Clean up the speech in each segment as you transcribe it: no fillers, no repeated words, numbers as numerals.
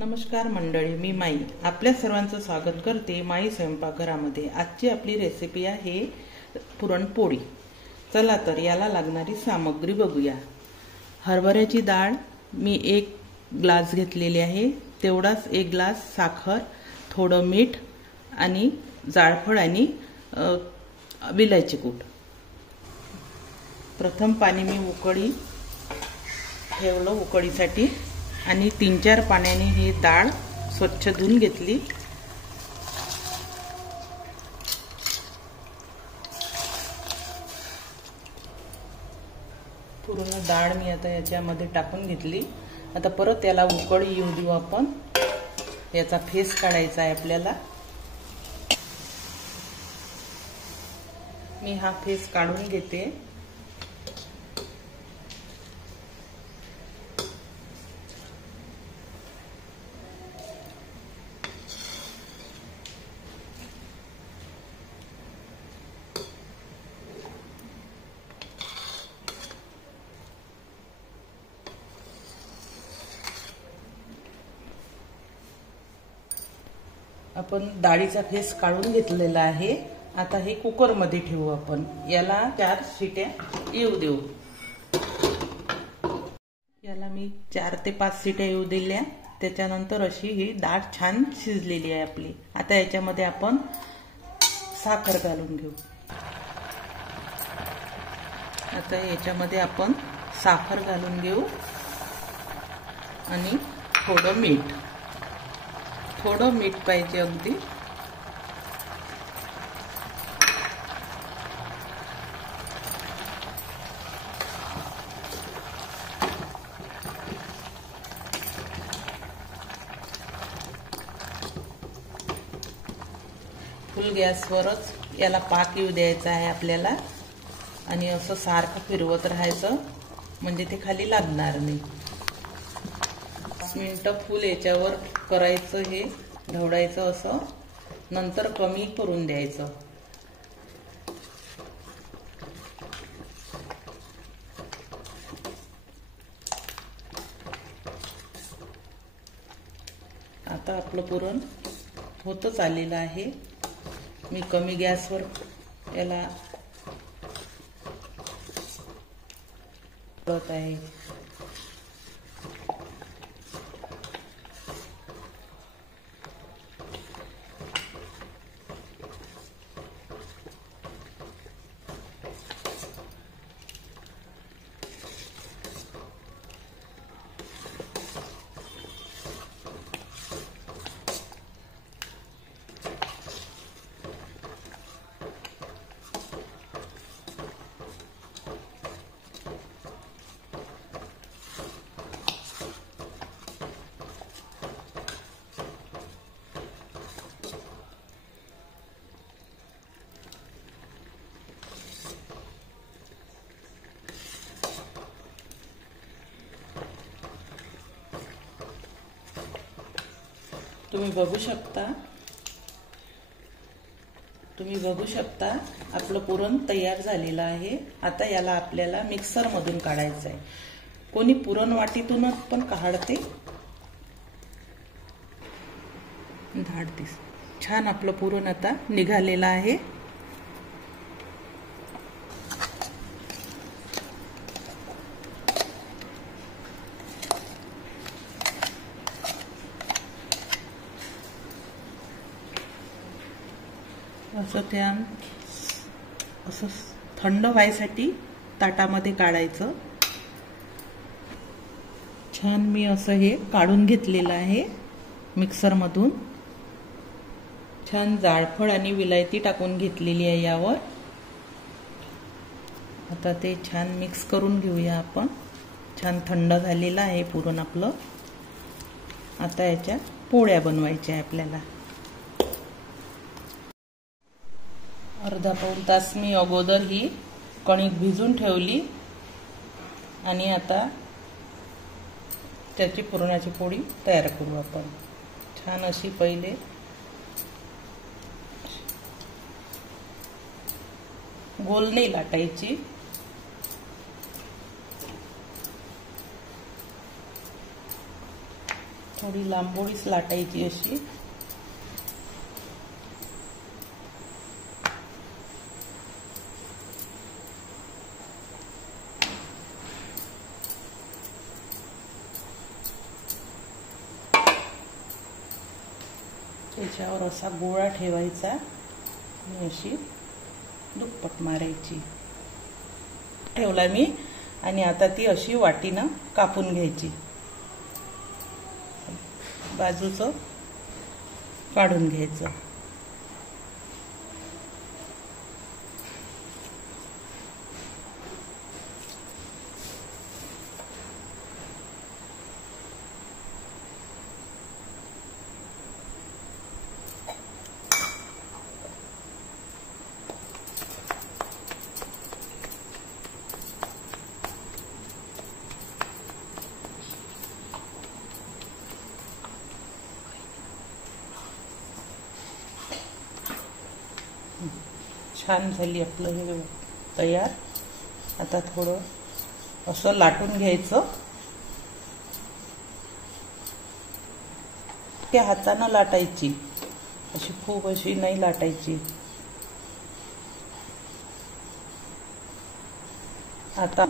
नमस्कार मंडळी, मी माई आपल्या सर्वांचं स्वागत करते माई स्वयंपाकघरामध्ये। आजची आपली रेसिपी आहे पुरणपोळी। चला तर याला लागणारी सामग्री बघूया। हरभऱ्याची डाळ मी 1 ग्लास घेतलेली आहे, तेवढाच 1 ग्लास साखर, थोडं मीठ आणि जायफळ आणि विलायची पूड। प्रथम पाणी मी उकळी ठेवलं उकळीसाठी आणि 3-4 पाण्याने ही डाळ स्वच्छ धुवून घेतली। पूर्ण डाळ मी आता याच्यामध्ये टाकून घेतली। आता परत याला उकळी येऊ देऊ आपण। याचा फेस काढायचा आहे आपल्याला। मी हा फेस काढून घेते। आपण डाळीचा फेस काढून घेतलेला आहे। आता हे कुकर मध्ये ठेवू आपण। याला 4 शिट्या येऊ देऊ। याला मी 4 ते 5 शिट्या येऊ दिल्या। त्याच्यानंतर अशी ही डाळ छान शिजलेली आहे आपली। आता याच्यामध्ये आपण साखर घालून घेऊ। आता याच्यामध्ये आपण साखर घालून घेऊ आणि थोडं मीठ पाहिजे अगदी। फुल गॅसवरच याला पाक येऊ द्यायचा आहे आपल्याला आणि असं सारखं फिरवत राहायचं, म्हणजे ते खाली लागणार नाही। 5 मिनिटं फुल याच्यावर करायचं, हे ढवळायचं असं, नंतर कमी करून द्यायचं। आता आपलं पुरण होतच आलेलं आहे। मी कमी गॅसवर याला करत आहे। तुम्ही बघू शकता आपलं पुरण तयार झालेलं आहे। आता याला आपल्याला मिक्सर मधून काढायचं आहे। कोणी पुरण वाटीतून पण काढते। छान आपलं पुरण आता निघालेलं आहे। असं थंड व्हायसाठी ताटामध्ये काढायचं। छान मी असं हे काढून घेतलेलं आहे मिक्सर मधून। छान जायफळ आणि विलायती टाकून घेतलेली आहे यावर। आता ते छान मिक्स करून घेऊया आपण। छान थंड झालेलं आहे पुरण आपलं। आता याच्या पोळ्या बनवायच्या आहे आपल्याला। अर्धा पाऊण तास मी अगोदर ही कणिक भिजून ठेवली आणि आता त्याची पुरणाची पोळी तयार करू आपण। छान अशी पहिले गोल नाही लाटायची, थोडी लांबोळीच लाटायची अशी. त्याच्यावर असा गोळा ठेवायचा आणि अशी दुप्पट मारायची. ठेवला मी आणि आता ती अशी वाटीनं कापून घ्यायची. बाजूचं काढून घ्यायचं. छान झाली आपलं हे तयार. आता थोडं असं लाटून घ्यायचं. त्या हातानं लाटायची, अशी खूप अशी नाही लाटायची. आता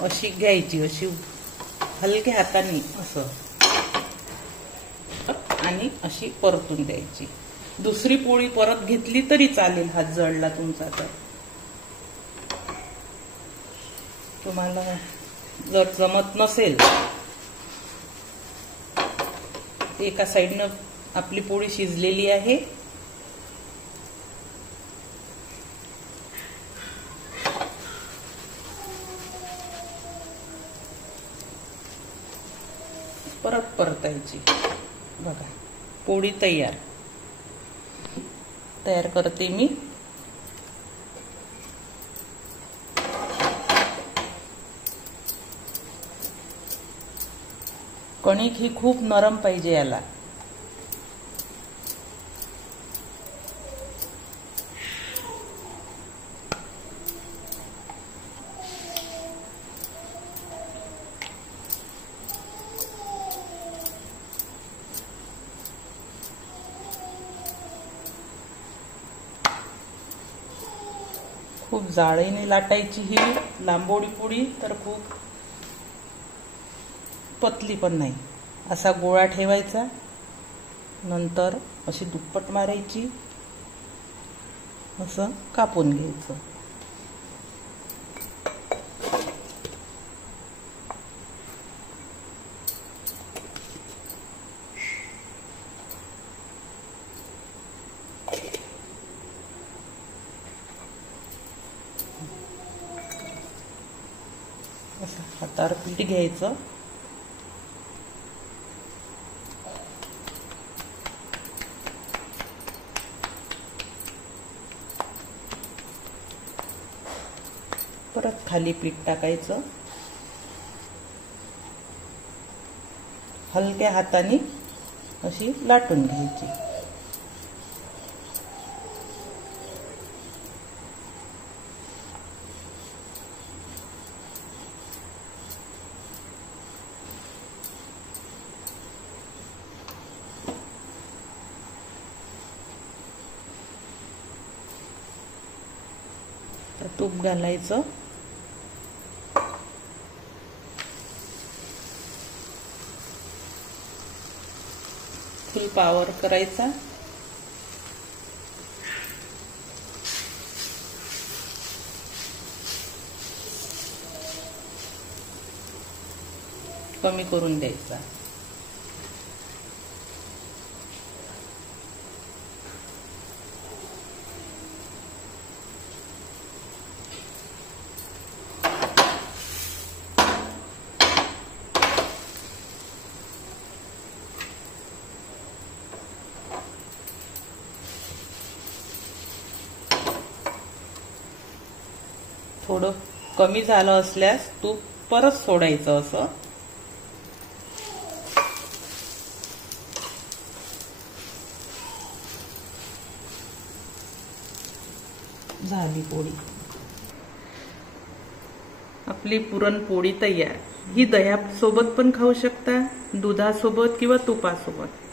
अशी घ्यायची, अशी हलक्या हाताने असं आणि अशी परतून द्यायची. दुसरी पोळी परत घेतली तरी चालेल, हात जळला तुमचा तर. तुम्हाला जर जमत नसेल, एका साईडनं आपली पोळी शिजलेली आहे. परत परतायची. बघा पोळी तयार करते मी. कणिक ही खूप नरम पाहिजे याला. खूप जाळीने लाटायची ही लांबोळी पोळी, तर खूप पतली पण नाही. असा गोळा ठेवायचा, नंतर अशी दुप्पट मारायची, असं कापून घ्यायचं. असं हातावर पीठ घ्यायचं. परत खाली पीठ टाकायचं. हलक्या हाताने अशी लाटून घ्यायची. तूप घालायचं. फुल पावर करायचा. कमी करून द्यायचा. थोडं कमी झालं असल्यास तूप परत सोडायचं. असं झाली पोळी. आपली पुरणपोळी तयार. ही दह्यासोबत पण खाऊ शकता, दुधासोबत किंवा तुपासोबत.